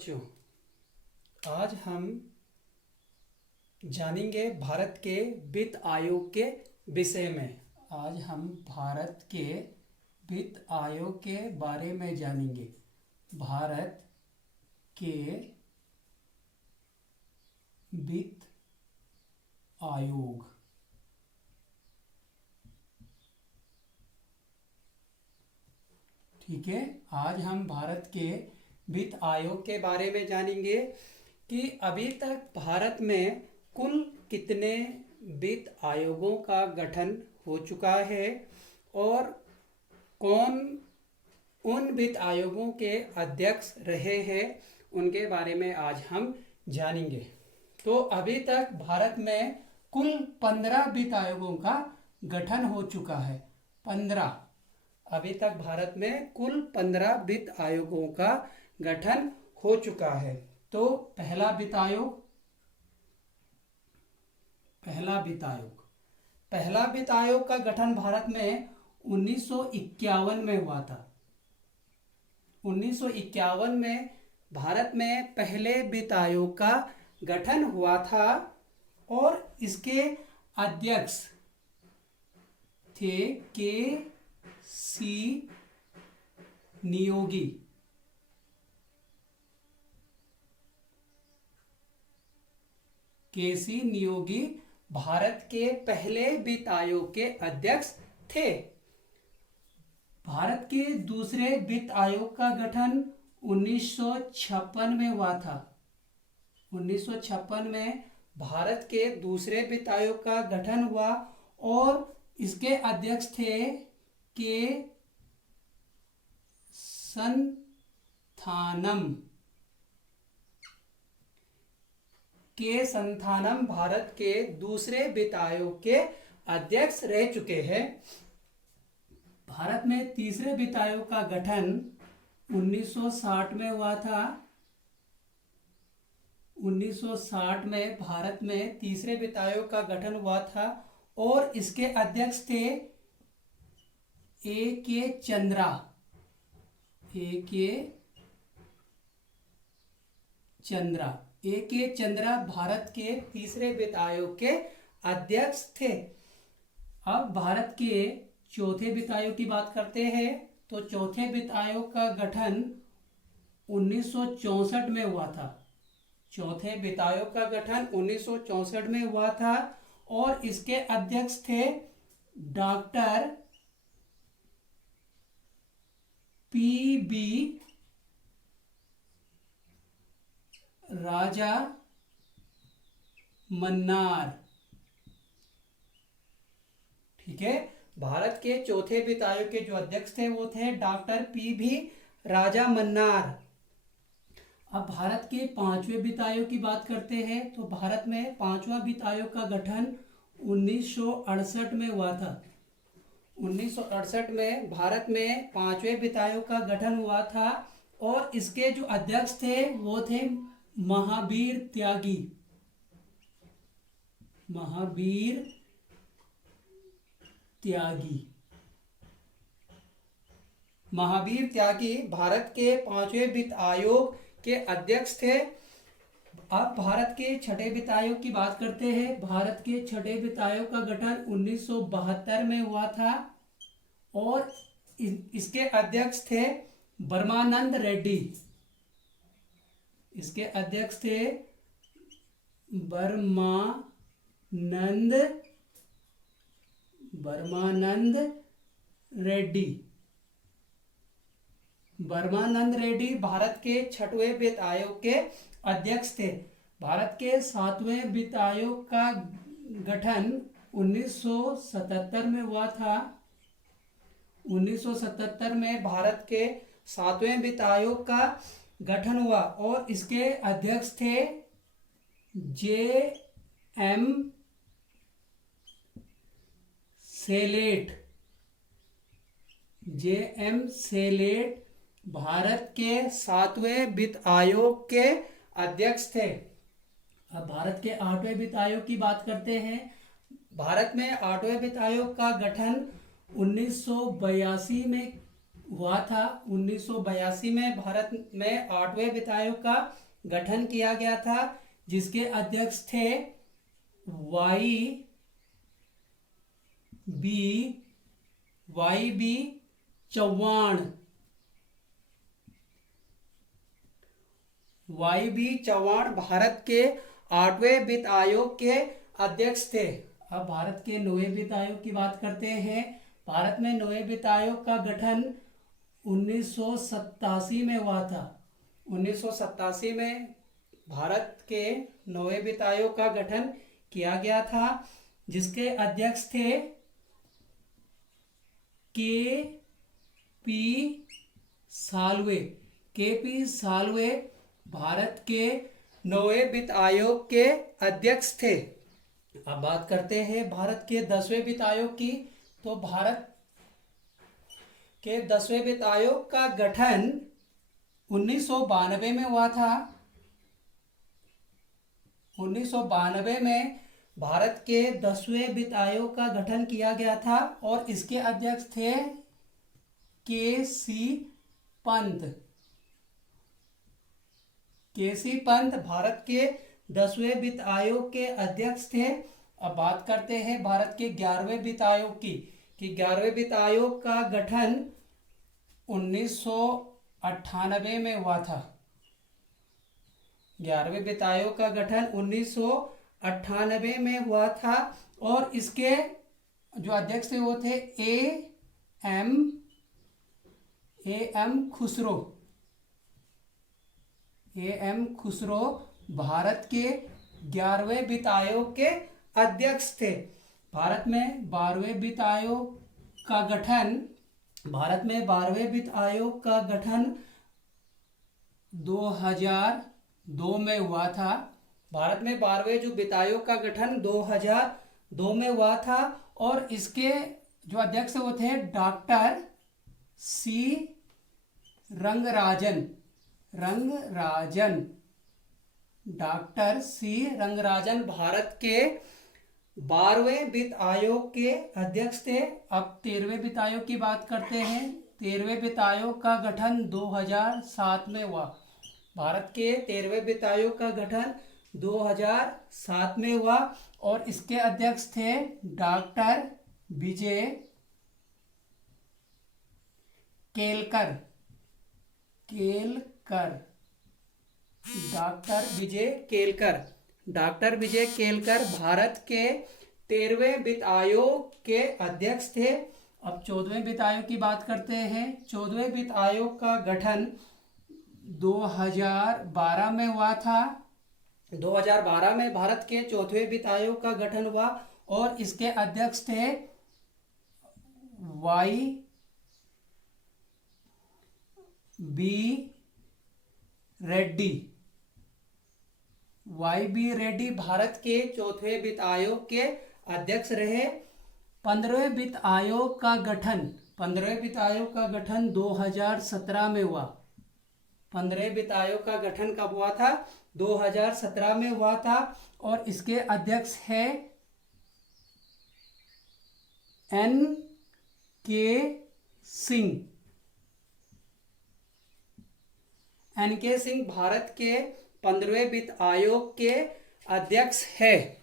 बच्चों, आज हम जानेंगे भारत के वित्त आयोग के विषय में। आज हम भारत के वित्त आयोग के बारे में जानेंगे। भारत के वित्त आयोग। ठीक है, आज हम भारत के वित्त आयोग के बारे में जानेंगे कि अभी तक भारत में कुल कितने वित्त आयोगों का गठन हो चुका है और कौन उन वित्त आयोगों के अध्यक्ष रहे हैं, उनके बारे में आज हम जानेंगे। तो अभी तक भारत में कुल 15 वित्त आयोगों का गठन हो चुका है। 15। अभी तक भारत में कुल 15 वित्त आयोगों का गठन हो चुका है। तो पहला वित्त आयोग का गठन भारत में 1951 में हुआ था। 1951 में भारत में पहले वित्त आयोग का गठन हुआ था और इसके अध्यक्ष थे के.सी. नियोगी। के.सी. नियोगी भारत के पहले वित्त आयोग के अध्यक्ष थे। भारत के दूसरे वित्त आयोग का गठन 1956 में हुआ था। 1956 में भारत के दूसरे वित्त आयोग का गठन हुआ और इसके अध्यक्ष थे के संथानम भारत के दूसरे वित्त आयोग के अध्यक्ष रह चुके हैं। भारत में तीसरे वित्त आयोग का गठन 1960 में हुआ था। 1960 में भारत में तीसरे वित्त आयोग का गठन हुआ था और इसके अध्यक्ष थे ए.के. चंद्रा भारत के तीसरे वित्त आयोग के अध्यक्ष थे। अब भारत के चौथे वित्त आयोग की बात करते हैं। तो चौथे वित्त आयोग का गठन 1964 में हुआ था। चौथे वित्त आयोग का गठन 1964 में हुआ था और इसके अध्यक्ष थे डॉक्टर पी.बी. राजा मन्नार। ठीक है, भारत के चौथे वित्त आयोग के जो अध्यक्ष थे वो थे डॉक्टर पी.बी. राजा मन्नार। अब भारत के पांचवें वित्त आयोग की बात करते हैं। तो भारत में पांचवा वित्त आयोग का गठन 1968 में हुआ था। 1968 में भारत में पांचवें वित्त आयोग का गठन हुआ था और इसके जो अध्यक्ष थे वो थे महावीर त्यागी भारत के पांचवें वित्त आयोग के अध्यक्ष थे। अब भारत के छठे वित्त आयोग की बात करते हैं। भारत के छठे वित्त आयोग का गठन 1972 में हुआ था और इसके अध्यक्ष थे ब्रह्मानंद रेड्डी। इसके अध्यक्ष थे ब्रह्मानंद रेड्डी भारत के छठवें वित्त आयोग के अध्यक्ष थे। भारत के सातवें वित्त आयोग का गठन 1977 में हुआ था। 1977 में भारत के सातवें वित्त आयोग का गठन हुआ और इसके अध्यक्ष थे जे.एम. सेलेट भारत के सातवें वित्त आयोग के अध्यक्ष थे। अब भारत के आठवें वित्त आयोग की बात करते हैं। भारत में आठवें वित्त आयोग का गठन 1982 में हुआ था। 1982 में भारत में 8वें वित्त आयोग का गठन किया गया था, जिसके अध्यक्ष थे वाई बी चौहान। भारत के 8वें वित्त आयोग के अध्यक्ष थे। अब भारत के 9वें वित्त आयोग की बात करते हैं। भारत में 9वें वित्त आयोग का गठन 1987 में हुआ था। 1987 में भारत के 9वें वित्त आयोग का गठन किया गया था, जिसके अध्यक्ष थे के पी साल्वे भारत के 9वें वित्त आयोग के अध्यक्ष थे। अब बात करते हैं भारत के 10वें वित्त आयोग की। तो भारत के 10वें वित्त आयोग का गठन 1992 में हुआ था। 1992 में भारत के 10वें वित्त आयोग का गठन किया गया था और इसके अध्यक्ष थे के सी पंत भारत के 10वें वित्त आयोग के अध्यक्ष थे। अब बात करते हैं भारत के 11वें वित्त आयोग की, कि 11वें वित्त आयोग का गठन 1998 में हुआ था। 11वें वित्त आयोग का गठन 1998 में हुआ था और इसके जो अध्यक्ष थे वो थे ए एम खुसरो भारत के 11वें वित्त आयोग के अध्यक्ष थे। भारत में 12वें वित्त आयोग का गठन 2002 में हुआ था। भारत में 12वें जो वित्त आयोग का गठन 2002 में हुआ था और इसके जो अध्यक्ष वो थे डॉक्टर सी रंगराजन। भारत के 12वें वित्त आयोग के अध्यक्ष थे। अब 13वें वित्त आयोग की बात करते हैं। 13वें वित्त आयोग का गठन 2007 में हुआ। भारत के 13वें वित्त आयोग का गठन 2007 में हुआ और इसके अध्यक्ष थे डॉक्टर विजय केलकर। डॉक्टर विजय केलकर भारत के 13वें वित्त आयोग के अध्यक्ष थे। अब 14वें वित्त आयोग की बात करते हैं। 14वें वित्त आयोग का गठन 2012 में हुआ था। 2012 में भारत के 14वें वित्त आयोग का गठन हुआ और इसके अध्यक्ष थे वाई बी रेड्डी भारत के 4वें वित्त आयोग के अध्यक्ष रहे। 15वें वित्त आयोग का गठन 2017 में हुआ। 15वें वित्त आयोग का गठन कब हुआ था? 2017 में हुआ था और इसके अध्यक्ष है एन के सिंह भारत के 15वें वित्त आयोग के अध्यक्ष है।